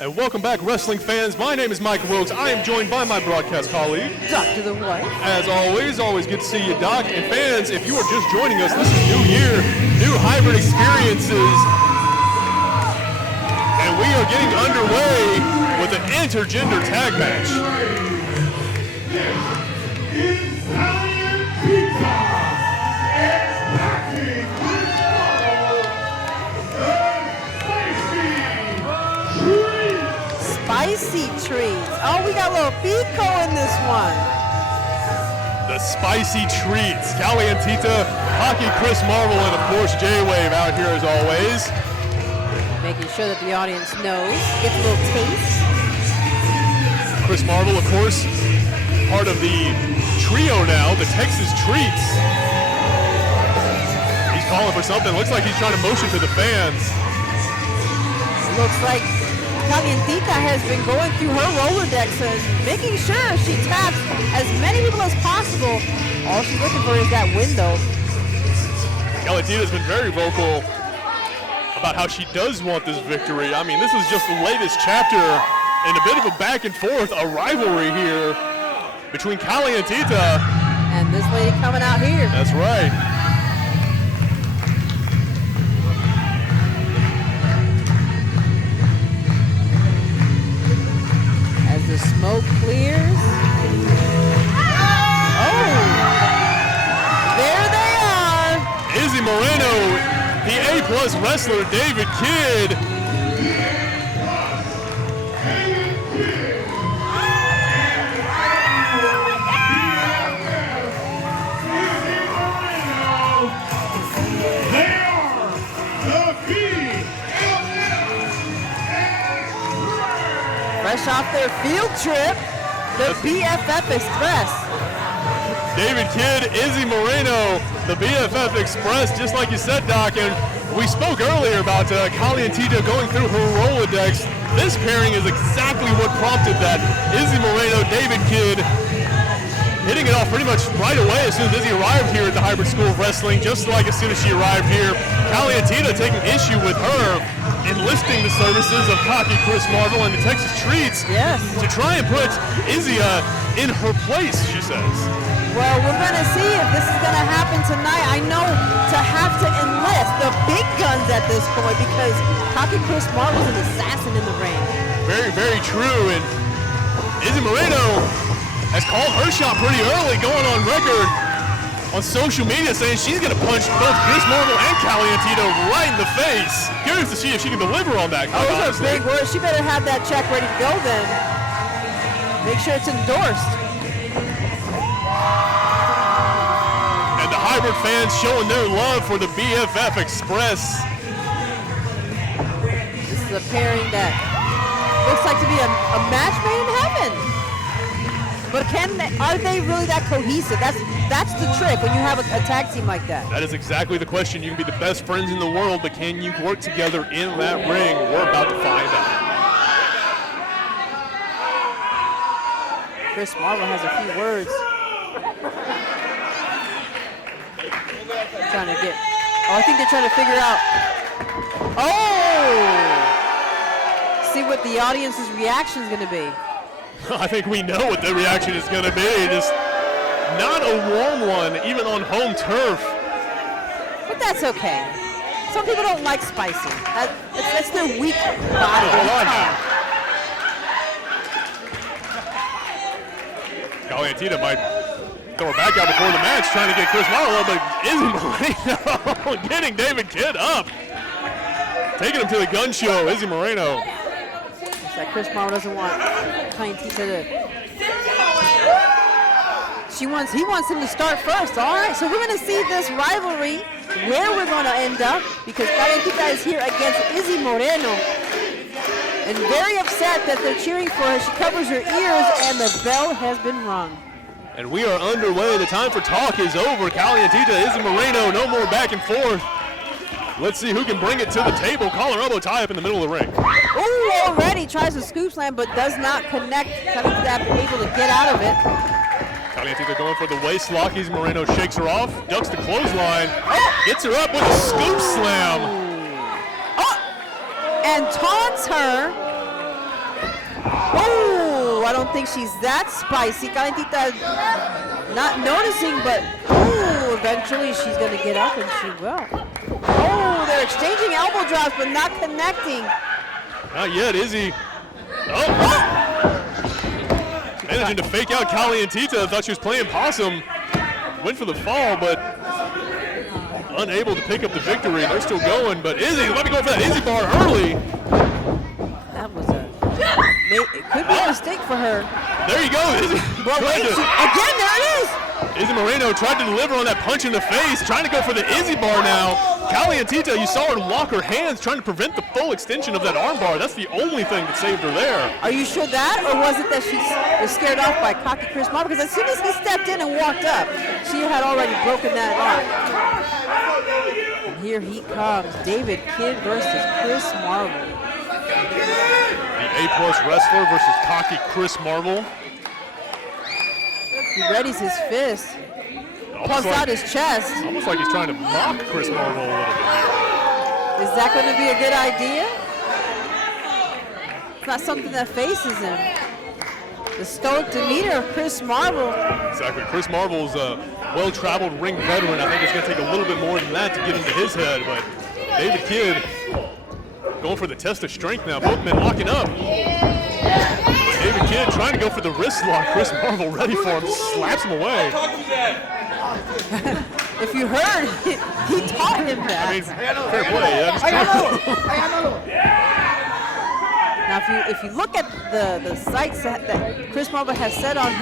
And welcome back, wrestling fans. My name is Mike Wilkes. I am joined by my broadcast colleague, Dr. The White. As always good to see you, Doc. And fans, if you are just joining us, this is New Year, new hybrid experiences. And we are getting underway with an intergender tag match. Spicy treats. Oh, we got a little pico in this one. The spicy treats. Kalientita, Hockey Chris Marval, and of course J-Wave out here as always. Making sure that the audience knows. Get a little taste. Chris Marval, of course, part of the trio now, the Texas Treats. He's calling for something. Looks like he's trying to motion to the fans. Looks like Kalientita has been going through her Rolodex and making sure she taps as many people as possible. All she's looking for is that window. Kalientita's been very vocal about how she does want this victory. I mean, this is just the latest chapter in a bit of a back and forth, a rivalry here between Kalientita and this lady coming out here. That's right. As the smoke clears. Oh! There they are! Izzy Moreno, the A+ wrestler, David Kidd. Fresh off their field trip, the BFF Express. David Kidd, Izzy Moreno, the BFF Express, just like you said, Doc. And we spoke earlier about Kalientita going through her Rolodex. This pairing is exactly what prompted that. Izzy Moreno, David Kidd, hitting it off pretty much right away as soon as Izzy arrived here at the Hybrid School of Wrestling, just like as soon as she arrived here. Kalientita taking issue with her enlisting the services of Cocky Chris Marval and the Texas Treats to try and put Izzy in her place, she says. Well, we're going to see if this is going to happen tonight. I know to have to enlist the big guns at this point because Cocky Chris Marval's an assassin in the ring. Very, very true. And Izzy Moreno has called her shot pretty early, going on record on social media saying she's going to punch both Chris Marval and Kalientita right in the face. Curious to see if she can deliver on that. Oh, those are big words. She better have that check ready to go then. Make sure it's endorsed. And the Hybrid fans showing their love for the BFF Express. This is a pairing that looks like to be a match made in heaven. But are they really that cohesive? That's the trick when you have a tag team like that. That is exactly the question. You can be the best friends in the world, but can you work together in that ring? We're about to find out. Chris Marval has a few words. Trying to get. Oh, I think they're trying to figure out. Oh! See what the audience's reaction is going to be. I think we know what the reaction is going to be. Just not a warm one, even on home turf. But that's okay. Some people don't like spicy. That's their weak body. Hold on now. Kalientita might throw her back out before the match, trying to get Chris Marval, but Izzy Moreno getting David Kidd up. Taking him to the gun show, Izzy Moreno. It's like Chris Marval doesn't want Kalientita to. He wants him to start first. All right, so we're going to see this rivalry, where we're going to end up, because Kalientita is here against Izzy Moreno. And very upset that they're cheering for her. She covers her ears, and the bell has been rung. And we are underway. The time for talk is over. Kalientita, Izzy Moreno, no more back and forth. Let's see who can bring it to the table. Collar elbow tie up in the middle of the ring. Ooh, already tries a scoop slam, but does not connect. Kalientita able to get out of it. Kalientita going for the waist lock. Izzy Moreno shakes her off, ducks the clothesline, gets her up with a scoop slam. and taunts her. Oh, I don't think she's that spicy. Kalientita not noticing, but eventually she's going to get up, and she will. Oh, they're exchanging elbow drops, but not connecting. Not yet, Izzy. Oh! Managing to fake out Kalientita. Thought she was playing possum. Went for the fall, but unable to pick up the victory. They're still going, but Izzy, let me go for that Izzy bar early. That was it could be a mistake for her. There you go, Izzy. Again, there it is. Izzy Moreno tried to deliver on that punch in the face, trying to go for the Izzy bar now. Kalientita, you saw her lock her hands, trying to prevent the full extension of that arm bar. That's the only thing that saved her there. Are you sure that, or was it that she was scared off by cocky Chris Marvel? Because as soon as he stepped in and walked up, she had already broken that arm. And here he comes, David Kidd versus Chris Marvel. The A+ wrestler versus cocky Chris Marvel. He readies his fist. Pulls out his chest. Almost like he's trying to mock Chris Marvel a little bit here. Is that going to be a good idea? It's not something that faces him. The stoic demeanor of Chris Marvel. Exactly. Chris Marvel's a well-traveled ring veteran. I think it's going to take a little bit more than that to get into his head. But David Kidd going for the test of strength now. Both men locking up. David Kidd trying to go for the wrist lock. Chris Marvel ready for him. Slaps him away. If you heard, he taught him that. I mean, fair play. That's true. Now, if you look at the sights that Chris Marvel has set on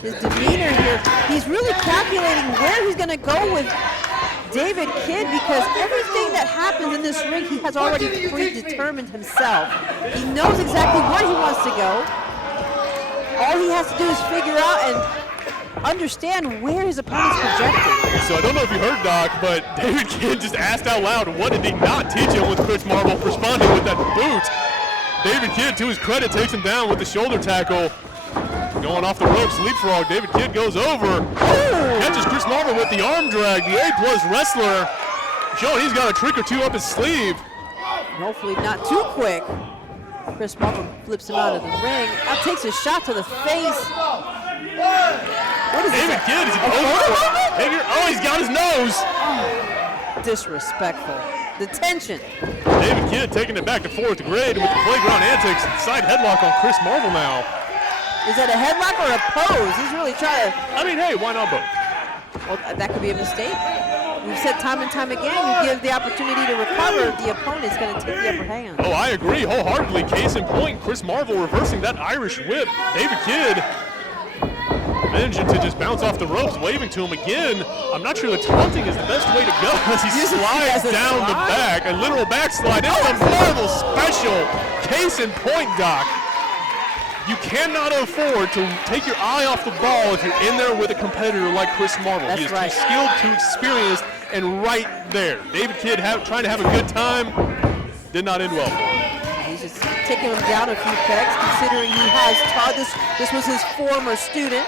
his demeanor here, he's really calculating where he's going to go with David Kidd, because everything that happens in this ring, he has already predetermined himself. He knows exactly where he wants to go. All he has to do is figure out and understand where his opponent's projecting. So I don't know if you heard, Doc, but David Kidd just asked out loud, what did he not teach him with Chris Marvel responding with that boot? David Kidd, to his credit, takes him down with the shoulder tackle. Going off the ropes, leapfrog. David Kidd goes over. Catches Chris Marvel with the arm drag. The A+ wrestler showing he's got a trick or two up his sleeve. Hopefully not too quick. Chris Marvel flips him out of the ring. Now takes a shot to the face. What is David this? Kidd, is he over? Oh, he's got his nose. Disrespectful. The tension. David Kidd taking it back to fourth grade with the playground antics. Side headlock on Chris Marvel now. Is that a headlock or a pose? He's really trying to... I mean, hey, why not both? Well, that could be a mistake. We've said time and time again, you give the opportunity to recover, the opponent's going to take the upper hand. Oh, I agree wholeheartedly. Case in point, Chris Marvel reversing that Irish whip. David Kidd managing to just bounce off the ropes, waving to him again. I'm not sure the taunting is the best way to go as he slides down the back. A literal backslide. It's a Marvel special. Case in point, Doc. You cannot afford to take your eye off the ball if you're in there with a competitor like Chris Marvel. That's he is right. too skilled, too experienced, and right there. David Kidd trying to have a good time. Did not end well for him. He's just taking him down a few pegs, considering he has taught this was his former student.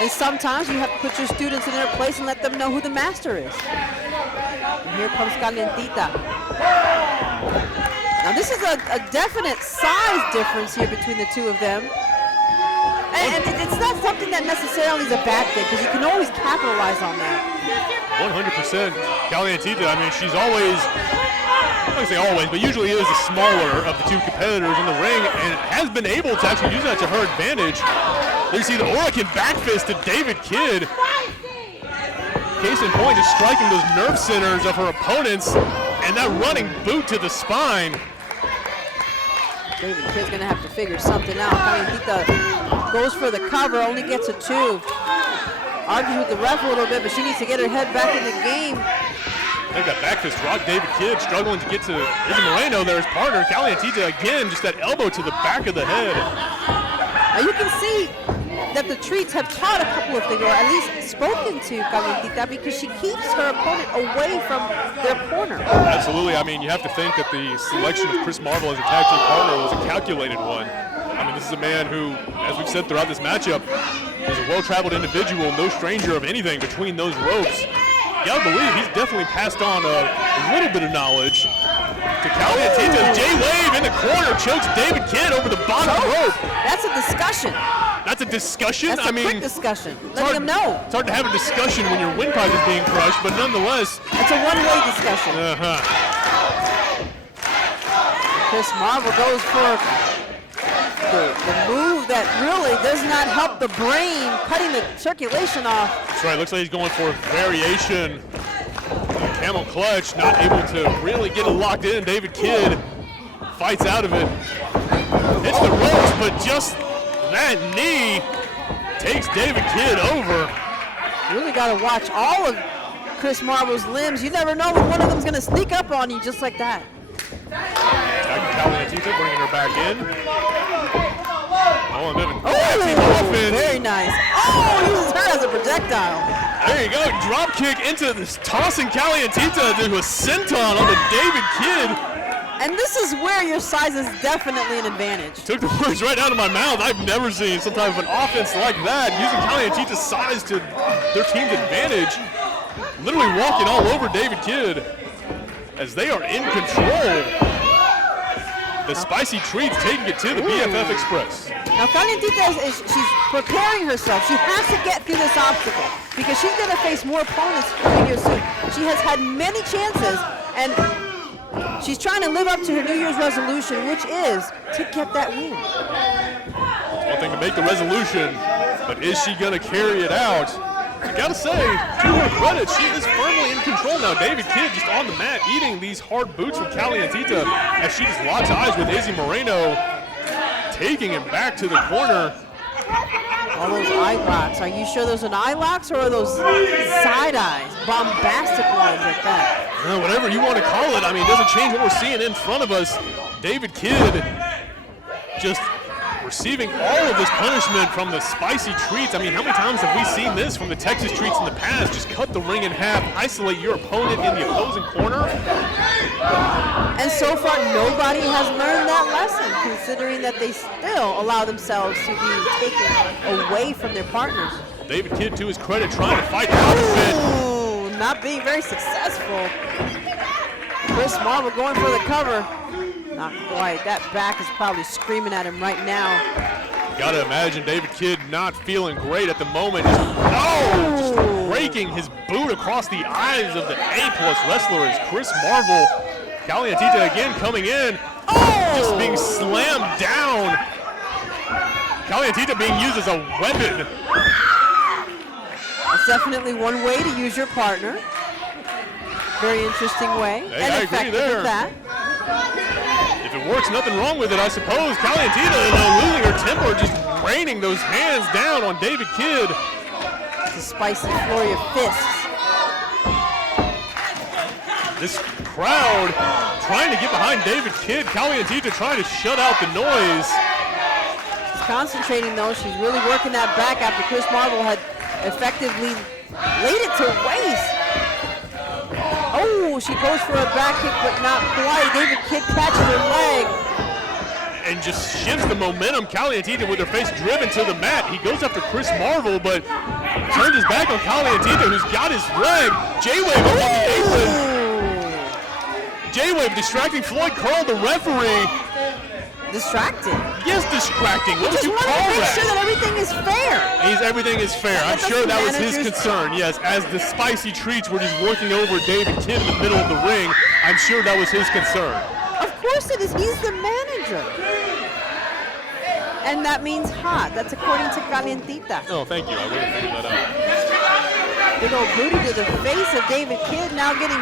And sometimes you have to put your students in their place and let them know who the master is. And here comes Kalientita. Now this is a definite size difference here between the two of them. And it's not something that necessarily is a bad thing, because you can always capitalize on that. 100%. Kalientita, I mean, she's always, I'm not going to say always, but usually is the smaller of the two competitors in the ring, and has been able to actually use that to her advantage. There you see the Oracle back fist to David Kidd. Case in point, just striking those nerve centers of her opponents, and that running boot to the spine. David Kidd's gonna have to figure something out. Kalientita goes for the cover, only gets a 2. Argues with the ref a little bit, but she needs to get her head back in the game. They've got back fist rock. David Kidd struggling to get to Izzy Moreno there, his partner. Kalientita again, just that elbow to the back of the head. Now you can see that the Treats have taught a couple of things, or at least spoken to Kalientita, because she keeps her opponent away from their corner. Absolutely. I mean, you have to think that the selection of Chris Marvel as a tag team partner was a calculated one. I mean, this is a man who, as we've said throughout this matchup, is a well-traveled individual, no stranger of anything between those ropes. You gotta believe he's definitely passed on a little bit of knowledge to Kalientita. J-Wave in the corner, chokes David Kidd over the bottom rope. That's a discussion. That's a discussion? That's a quick discussion. Letting them know. It's hard to have a discussion when your windpipe is being crushed, but nonetheless. It's a one-way discussion. Chris Marvel goes for the move that really does not help the brain, cutting the circulation off. That's right, looks like he's going for a variation. Camel clutch, not able to really get it locked in. David Kidd fights out of it. Hits the ropes, but just that knee takes David Kidd over. You really got to watch all of Chris Marvel's limbs. You never know when one of them's going to sneak up on you just like that. Attacking Kalientita, bringing her back in. Oh, and then very nice. Oh, uses her as a projectile. There you go, drop kick into this, tossing Kalientita to a senton on the David Kidd. And this is where your size is definitely an advantage. Took the words right out of my mouth. I've never seen some type of an offense like that, using Kalientita's size to their team's advantage. Literally walking all over David Kidd as they are in control. The spicy treats taking it to the BFF Express. Now Kalientita she's preparing herself. She has to get through this obstacle because she's going to face more opponents here soon. She has had many chances, and she's trying to live up to her New Year's resolution, which is to get that win. It's one thing to make the resolution, but is she going to carry it out? I gotta say, to her credit, she is firmly in control now. David Kidd just on the mat, eating these hard boots from Kalientita as she just locks eyes with Izzy Moreno, taking him back to the corner. All those eye locks. Are you sure those are eye locks or are those side eyes, bombastic ones like that? Whatever you want to call it. I mean, it doesn't change what we're seeing in front of us. David Kidd just receiving all of this punishment from the spicy treats. I mean, how many times have we seen this from the Texas treats in the past? Just cut the ring in half, isolate your opponent in the opposing corner. And so far, nobody has learned that lesson, considering that they still allow themselves to be taken away from their partners. David Kidd, to his credit, trying to fight out of it. Not being very successful. Chris Marvel going for the cover. Not quite. That back is probably screaming at him right now. You gotta imagine David Kidd not feeling great at the moment. Just breaking his boot across the eyes of the A-plus wrestler is Chris Marvel. Kalientita again coming in. Just being slammed down. Kalientita being used as a weapon. It's definitely one way to use your partner. Very interesting way. Hey, I agree there. With that. If it works, nothing wrong with it, I suppose. Kalientita losing her temper, just raining those hands down on David Kidd. It's a spicy flurry of fists. This crowd trying to get behind David Kidd. Kalientita trying to shut out the noise. She's concentrating though. She's really working that back after Chris Marvel had effectively laid it to waste. Oh, she goes for a back kick, but not quite. David Kidd catches her leg. And just shifts the momentum. Kalientita with her face driven to the mat. He goes after Chris Marvel, but turns his back on Kalientita, who's got his leg. J-Wave up on the apron. J-Wave distracting Floyd Curl, the referee. Distracting? Yes, distracting. What would you call that? that? Make sure that everything is fair. Everything is fair. I'm sure that was his concern. Yes, as the spicy treats were just working over David Kidd in the middle of the ring, I'm sure that was his concern. Of course it is. He's the manager. And that means hot. That's according to Kalientita. Oh, thank you. I would have figured that out. Big old booty to the face of David Kidd, now getting...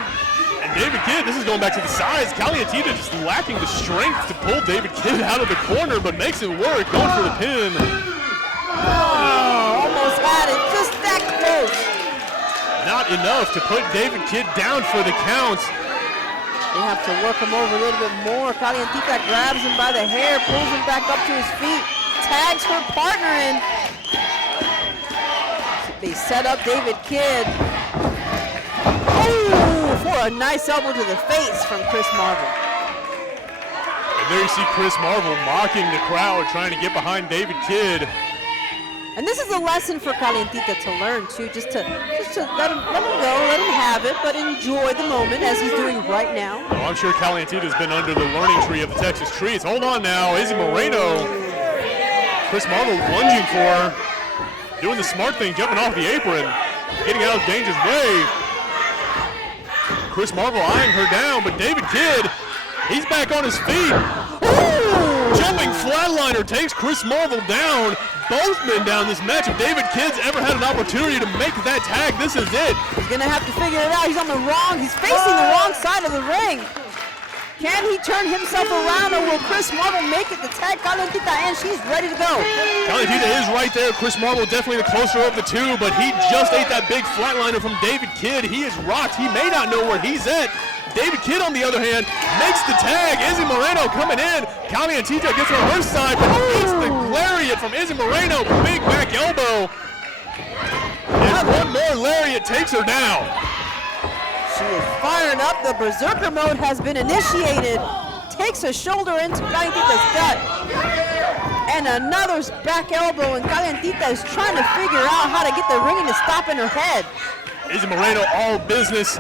And David Kidd, this is going back to the sides. Kalientita just lacking the strength to pull David Kidd out of the corner, but makes it work, going for the pin. Oh, almost had it, just that close. Not enough to put David Kidd down for the count. They have to work him over a little bit more. Kalientita grabs him by the hair, pulls him back up to his feet, tags her partner in. They set up David Kidd. Oh, for a nice elbow to the face from Chris Marvel. And there you see Chris Marvel mocking the crowd, trying to get behind David Kidd. And this is a lesson for Kalientita to learn too, just to let him go, let him have it, but enjoy the moment as he's doing right now. Well, I'm sure Kalientita's been under the learning tree of the Texas trees. Hold on now, Izzy Moreno. Chris Marvel lunging for her, doing the smart thing, jumping off the apron, getting out of Danger's way. Chris Marvel eyeing her down, but David Kidd, he's back on his feet. Ooh. Jumping flatliner takes Chris Marvel down. Both men down this match. If David Kidd's ever had an opportunity to make that tag, this is it. He's gonna have to figure it out. He's facing the wrong side of the ring. Can he turn himself around, or will Chris Marvel make it to tag Kalientita, and she's ready to go? Kalientita is right there. Chris Marvel definitely the closer of the two, but he just ate that big flatliner from David Kidd. He is rocked. He may not know where he's at. David Kidd, on the other hand, makes the tag. Izzy Moreno coming in. Kalientita gets on her side, but eats the lariat from Izzy Moreno. Big back elbow. And one more lariat takes her down. She is firing up. The Berserker mode has been initiated. Takes a shoulder into Kalientita's gut. And another back elbow, and Kalientita is trying to figure out how to get the ring to stop in her head. Izzy Moreno all business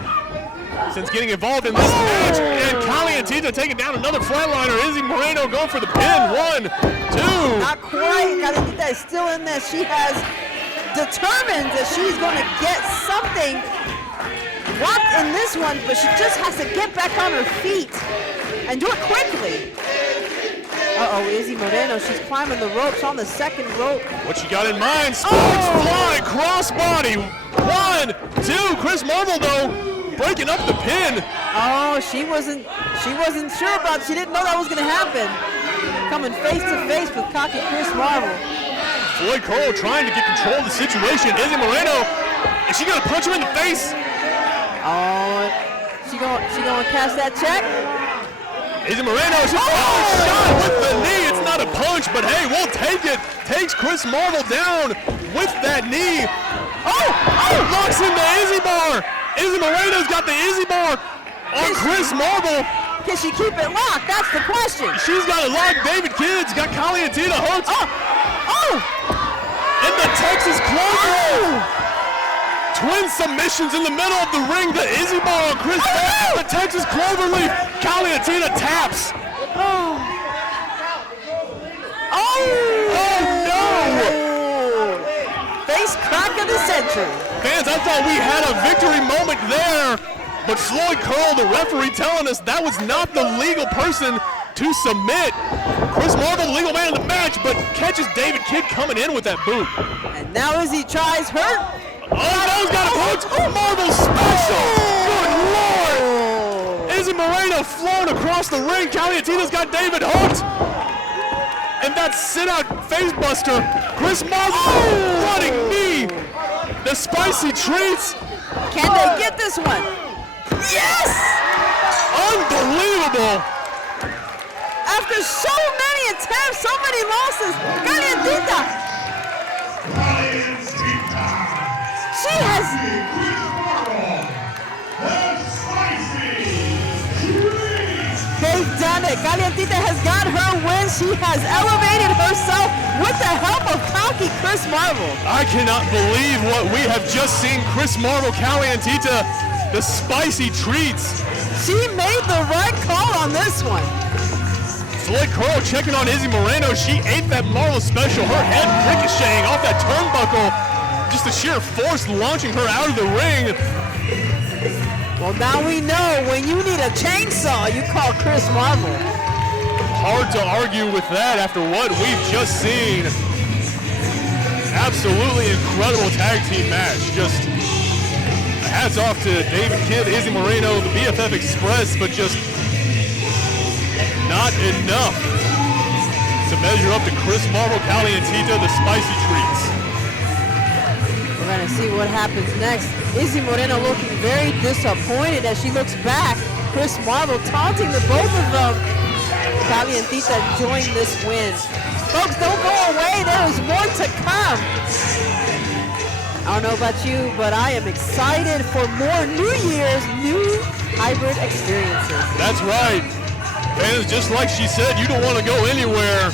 since getting involved in this match. And Kalientita taking down another flatliner. Izzy Moreno going for the pin. 1, 2. Not quite. Kalientita is still in this. She has determined that she's going to get something locked in this one, but she just has to get back on her feet and do it quickly. Uh-oh, Izzy Moreno, she's climbing the ropes on the second rope. What she got in mind? Sparks fly, crossbody. 1, 2. Chris Marvel, though, breaking up the pin. Oh, she wasn't sure about it. She didn't know that was going to happen. Coming face to face with cocky Chris Marvel. Floyd Cole trying to get control of the situation. Izzy Moreno, is she going to punch her in the face? Oh, she gonna cash that check? Izzy Moreno, she's shot with the knee. It's not a punch, but hey, we'll take it. Takes Chris Marvel down with that knee. Locks in the Izzy bar. Izzy Moreno's got the Izzy bar on Chris Marvel. Can she keep it locked? That's the question. She's got it locked. David Kidd's got Kalientita hooked. And the Texas Clover. Twin submissions in the middle of the ring. The Izzy bar on Chris Marvel. The Texas Cloverleaf. Kalientita taps. Oh no! Face crack of the century. Fans, I thought we had a victory moment there, but Floyd Curl, the referee, telling us that was not the legal person to submit. Chris Marvel, the legal man in the match, but catches David Kidd coming in with that boot. And now Izzy tries her. Oh, no, he's got a punch. Marvel special. Good Lord. Izzy Moreno flown across the ring. Kalientita's got David hooked. And that sit-out face buster. Chris Marvel running knee. The spicy treats. Can they get this one? Yes! Unbelievable. After so many attempts, so many losses, Kalientita. She has. They've done it. Kalientita has got her win. She has elevated herself with the help of cocky Chris Marvel. I cannot believe what we have just seen. Chris Marvel, Kalientita, the spicy treats. She made the right call on this one. Floyd Curl checking on Izzy Moreno. She ate that Marvel special. Her head ricocheting off that turnbuckle. Just the sheer force launching her out of the ring. Well, now we know when you need a chainsaw, you call Chris Marvel. Hard to argue with that after what we've just seen. Absolutely incredible tag team match. Just hats off to David Kidd, Izzy Moreno, the BFF Express, but just not enough to measure up to Chris Marvel, Kalientita, the spicy treats. We're going to see what happens next. Izzy Moreno looking very disappointed as she looks back. Chris Marvel taunting the both of them. Kalientita enjoying this win. Folks, don't go away. There is more to come. I don't know about you, but I am excited for more New Year's new hybrid experiences. That's right. Fans, just like she said, you don't want to go anywhere.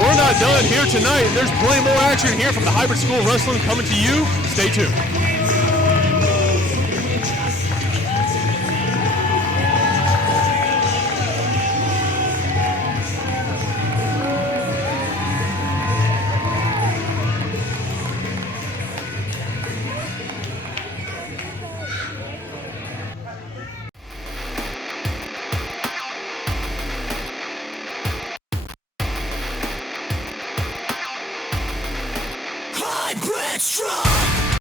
We're not done here tonight. There's plenty more action here from the Hybrid School of Wrestling coming to you. Stay tuned. Hybrid Strong!